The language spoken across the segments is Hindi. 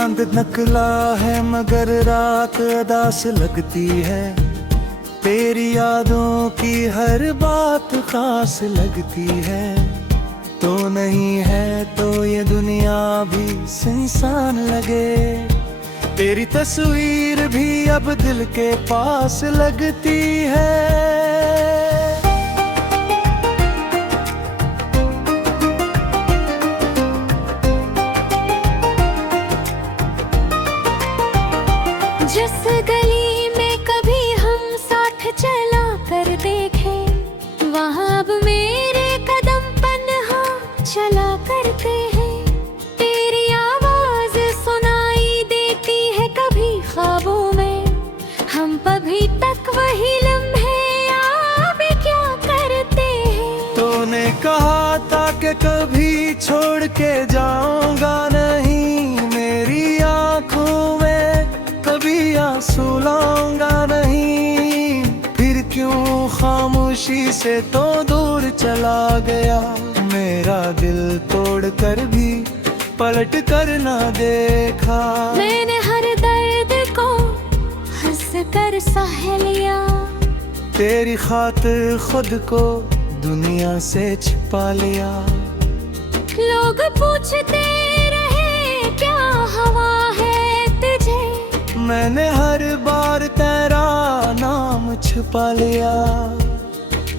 चांद नकला है मगर रात अदास लगती है। तेरी यादों की हर बात खास लगती है। तो नहीं है तो ये दुनिया भी सुनसान लगे। तेरी तस्वीर भी अब दिल के पास लगती है। जिस गली में कभी हम साथ चला कर देखे, वहाँ अब मेरे कदम पन्हा चला करते हैं। तेरी आवाज सुनाई देती है कभी ख्वाबों में। हम अभी तक वही लम्हे याद क्या करते हैं। तूने कहा था कि कभी छोड़ के जाऊंगा नहीं। मेरी आंखों में कभी आंसू लाऊंगा नहीं। फिर क्यों खामोशी से तो दूर चला गया। मेरा दिल तोड़ कर भी पलट कर ना देखा। मैंने हर दर्द को हंस कर सह लिया। तेरी खातिर खुद को दुनिया से छिपा लिया। लोग पूछते रहे क्या हवा है तुझे। मैंने हर बार तेरा नाम छुपा लिया।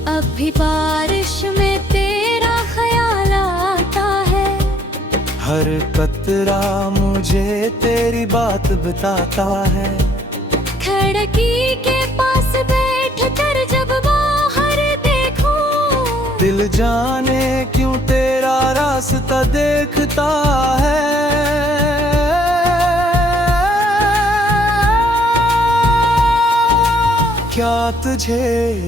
अब भी बारिश में तेरा ख्याल आता है। हर कतरा मुझे तेरी बात बताता है। खिड़की के पास बैठ कर जब बाहर देखो, दिल जाने क्यों तेरा रास्ता देखता है। क्या तुझे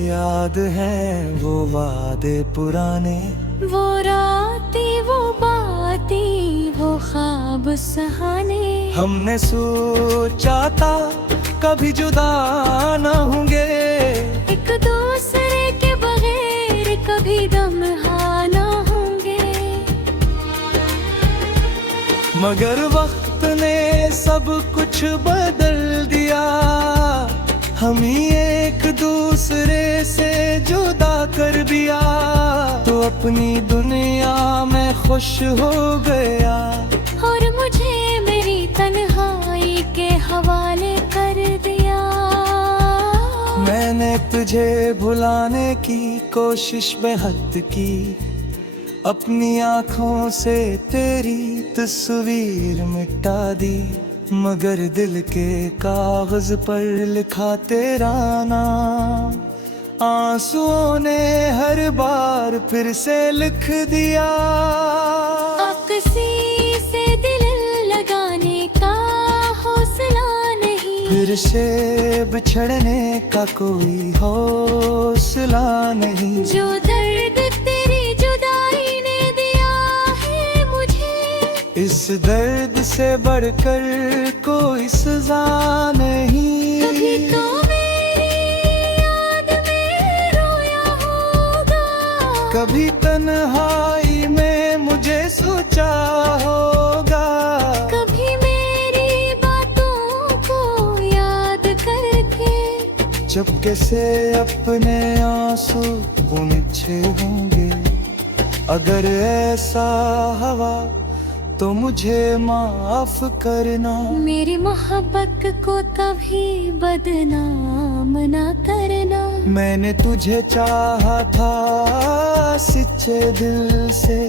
याद है वो वादे पुराने। वो रातें वो बातें वो ख्वाब सहाने। हमने सोचा था कभी जुदा न होंगे। एक दूसरे के बगैर कभी दम ना होंगे। मगर वक्त ने सब कुछ बदल दिया। हम ही एक दूसरे से जुदा कर दिया। तो अपनी दुनिया में खुश हो गया। और मुझे मेरी तन्हाई के हवाले कर दिया। मैंने तुझे भुलाने की कोशिश बेहद की। अपनी आँखों से तेरी तस्वीर मिटा दी। मगर दिल के कागज पर लिखा तेरा नाम आंसुओं ने हर बार फिर से लिख दिया। अब किसी से दिल लगाने का हौसला नहीं। फिर से बिछड़ने का कोई हौसला नहीं। जो दर्द तेरी जुदाई ने दिया है मुझे, इस दर्द से बढ़कर कोई सजा नहीं। कभी तो मेरी याद में रोया होगा। कभी तन्हाई में मुझे सोचा होगा। कभी मेरी बातों को याद करके चुपके से अपने आंसू पूछे होंगे। अगर ऐसा हवा तो मुझे माफ करना। मेरी मोहब्बत को कभी बदनाम ना करना। मैंने तुझे चाहा था सच्चे दिल से।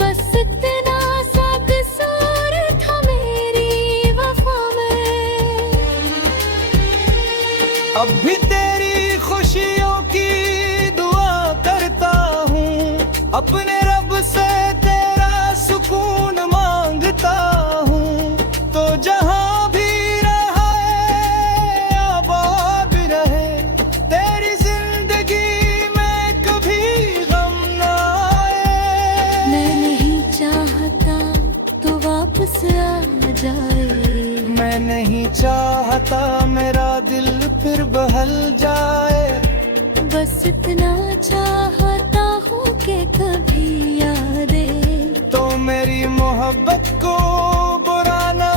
बस इतना सा कसूर था मेरी वफा में। अब भी तेरी खुशियों की दुआ करता हूँ। अपने रब से तेरा सुकून मांगता हूँ। तो जहाँ भी रहे आबाद रहे तेरी जिंदगी में कभी गम ना आए। मैं नहीं चाहता तो वापस आ जाए। मैं नहीं चाहता मेरा दिल फिर बहल जाए। बस इतना चाहता हूँ कि कभी यादें तो मेरी मोहब्बत को बुरा ना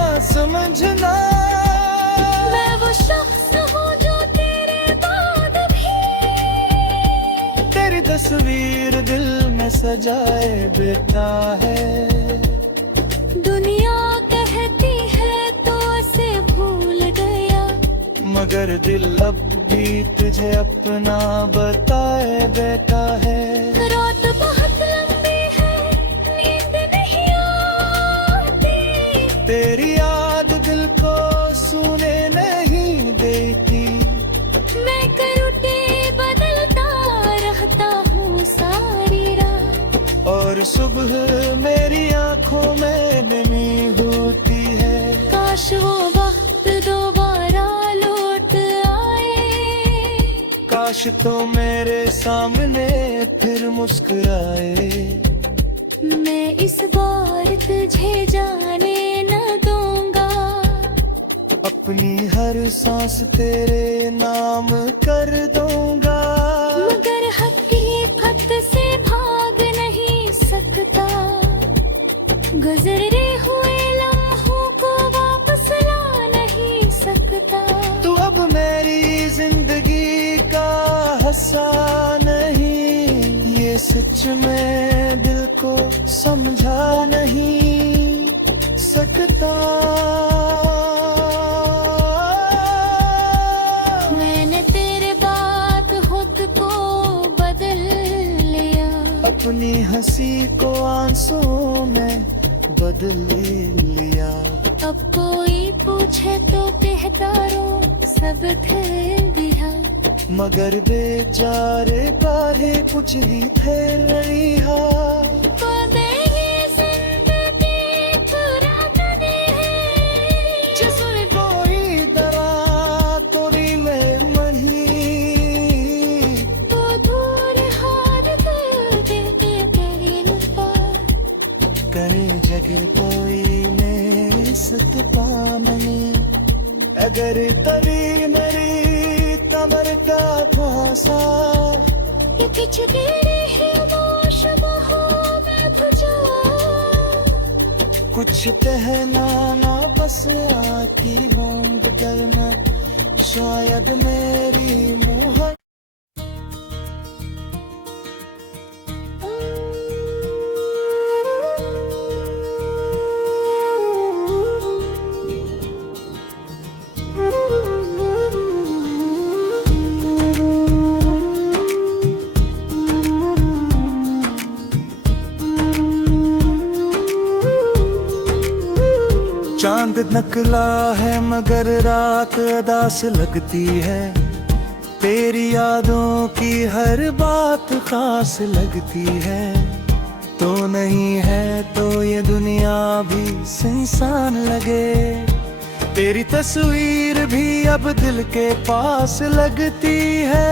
तस्वीर दिल में सजाए बैठा है। दुनिया कहती है तो उसे भूल गया, मगर दिल अब भी तुझे अपना बताए बैठा है। रात बहुत लंबी है, नींद नहीं आती, तेरी याद दिल को सोने नहीं देती। मैं करूटे बदलता रहता हूँ सारी रात, और सुबह मेरी आंखों में नमी होती है। काश वो वक्त दोबारा लौट आए, काश तो मेरे सामने फिर मुस्कुराए। मैं इस बार तुझे जाने न दूंगा, अपनी हर सांस तेरे नाम कर दूंगा। मगर हकीकत से भाग नहीं सकता, गुजरे हुए लम्हों को वापस ला नहीं सकता। तू अब मेरी जिंदगी का हिस्सा नहीं, ये सच में दिल को समझा नहीं सकता। मैंने तेरे बाद खुद को बदल लिया, अपनी हंसी को आंसुओं में बदल लिया। अब कोई पूछे तो कहता रो सब फिर दिया, मगर बेचारे बारे कुछ ही थे रहा। जिसमें कोई दरा तोड़ी में मरी, तो दूर हार कर देते तेरी पार, करे जगह कोई ने सकता नहीं। अगर तरी मेरी तमर का फासा, ये पीछे तेरे ही दोष में बुझा, कुछ कहना ना बस आती होंग दिल में, शायद मेरी मुँह। चांद नकला है मगर रात अदास लगती है। तेरी यादों की हर बात खास लगती है। तो नहीं है तो ये दुनिया भी सुनसान लगे। तेरी तस्वीर भी अब दिल के पास लगती है।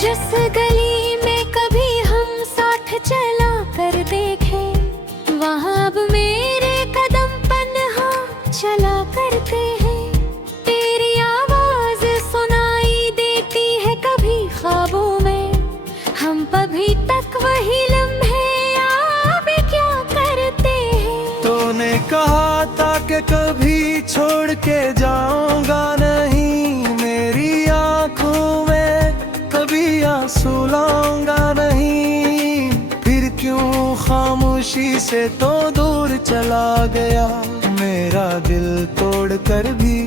जिस गली में कभी हम साथ चला कर देखे, वहाँ अब मेरे कदम पन्हा चला करते हैं। तेरी आवाज सुनाई देती है कभी ख्वाबों में, हम अभी तक वही लम्हे याद क्या करते हैं। तूने कहा था कि कभी छोड़ के जाऊंगा नहीं, मेरी आंखों में कभी आंसू लाऊंगा नहीं। फिर क्यों खामोशी से तो दूर चला गया, मेरा दिल तोड़ कर भी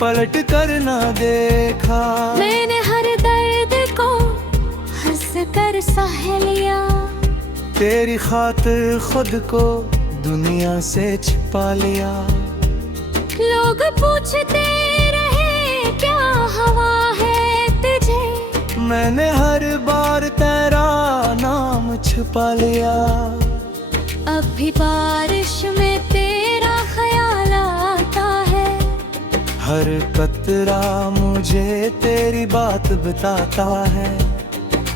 पलट कर ना देखा। मैंने हर दर्द को हंस कर सह लिया, तेरी खातिर खुद को दुनिया से छिपा लिया। लोग पूछते रहे क्या हवा है तुझे, मैंने हर बार तेरा नाम छुपा लिया। अब भी बारिश में तेरा ख्याल आता है, हर कतरा मुझे तेरी बात बताता है।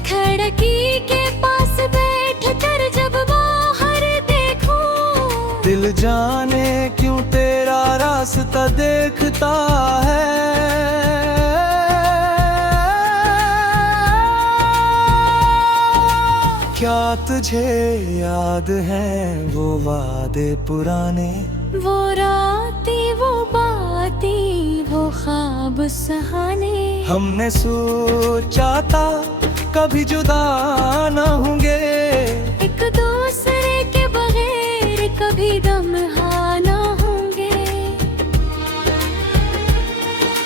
खिड़की के पास बैठ कर जब बाहर देखो, दिल जाने क्यों तेरा रास्ता देखता है। क्या तुझे याद है वो वादे पुराने, वो रातें, वो बातें, वो ख्वाब सहाने। हमने सोचा था कभी जुदा न होंगे, एक दूसरे के बगैर कभी दम ना होंगे।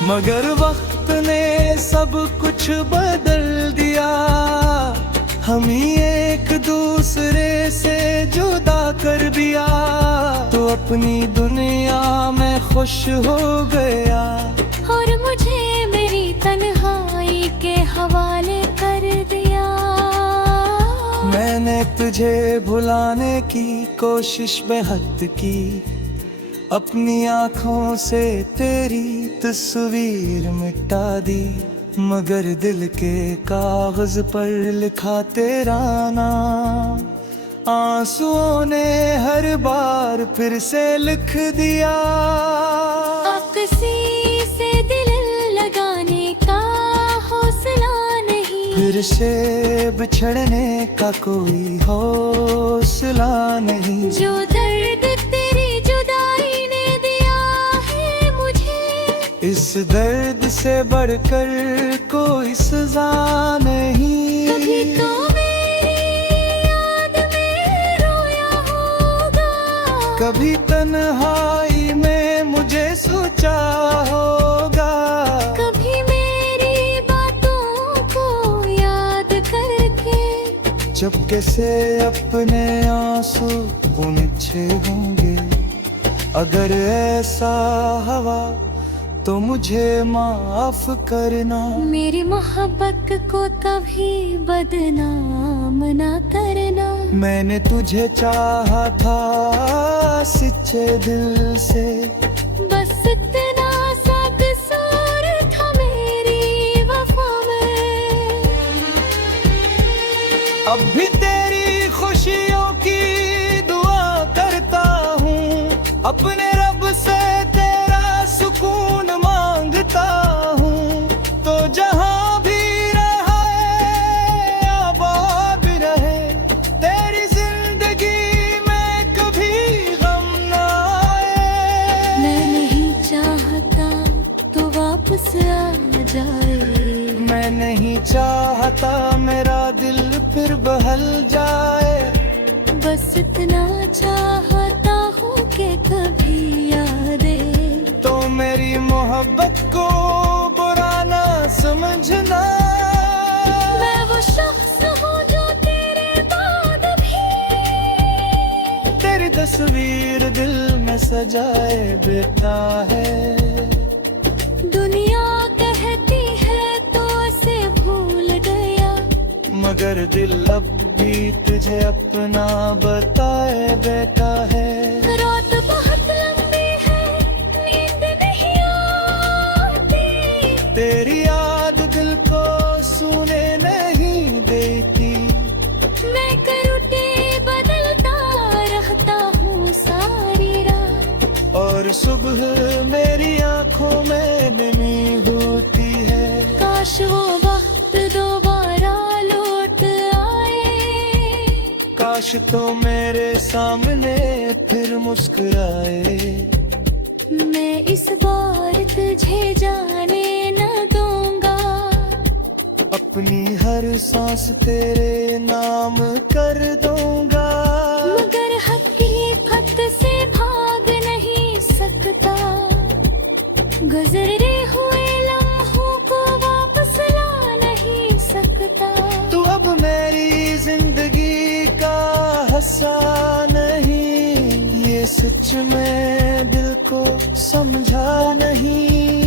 मगर वक्त ने सब कुछ बदल दिया, हम ही एक दूसरे से जुदा कर दिया। तो अपनी दुनिया में खुश हो गया, और मुझे मेरी तन्हाई के हवाले कर दिया। मैंने तुझे भुलाने की कोशिश बेहद की, अपनी आँखों से तेरी तस्वीर मिटा दी। मगर दिल के कागज पर लिखा तेरा नाम, आंसुओं ने हर बार फिर से लिख दिया। अब किसी से दिल लगाने का हौसला नहीं, फिर से बिछड़ने का कोई हौसला नहीं। जो दर्द तेरी जुदाई ने दिया है मुझे, इस दर्द से बढ़कर कोई सजा नहीं। कभी तो मेरी याद में रोया होगा, कभी तन्हाई में मुझे सोचा होगा, कभी मेरी बातों को याद करके चुपके से अपने आंसू पूछे होंगे। अगर ऐसा हवा तो मुझे माफ करना, मेरी मोहब्बत को कभी बदनाम ना करना। मैंने तुझे चाहा था सच्चे दिल से, बस इतना सा कसूर था मेरी वफा में। अब भी तेरी खुशियों की दुआ करता हूँ, अपने रब से तेरा सुकून मांगता हूँ। तो जहाँ भी रहे आबाद रहे तेरी जिंदगी में, कभी गम ना आए। मैं नहीं चाहता तो वापस आ जाए, मैं नहीं चाहता मेरा दिल फिर बहल जाए। बस इतना चाहता हूँ कि कभी यादें तो मेरी मोहब्बत को बुरा ना समझना। मैं वो शख्स हूँ जो तेरे बाद भी तेरी तस्वीर दिल में सजाए बेटा है। दुनिया कहती है तो उसे भूल गया, मगर दिल अब भी तुझे अपना बताए बेटा है। रात बहुत लंबी है, नींद नहीं आती, तेरी याद दिल को सुने नहीं देती। मैं करूटे बदलता रहता हूँ सारी रात, और सुबह मेरी आंखों में नमी होती है। काश वो वक्त दोबारा लौट आए, काश तो मेरे सामने फिर मुस्कुराए। मैं इस बार तुझे जाने न दूंगा, अपनी हर सांस तेरे नाम कर दूंगा। मगर हकीकत से भाग नहीं सकता, गुजरे हुए लम्हों को वापस ला नहीं सकता। तू अब मेरी जिंदगी का हिस्सा नहीं, ये सच में दिल को समझा नहीं।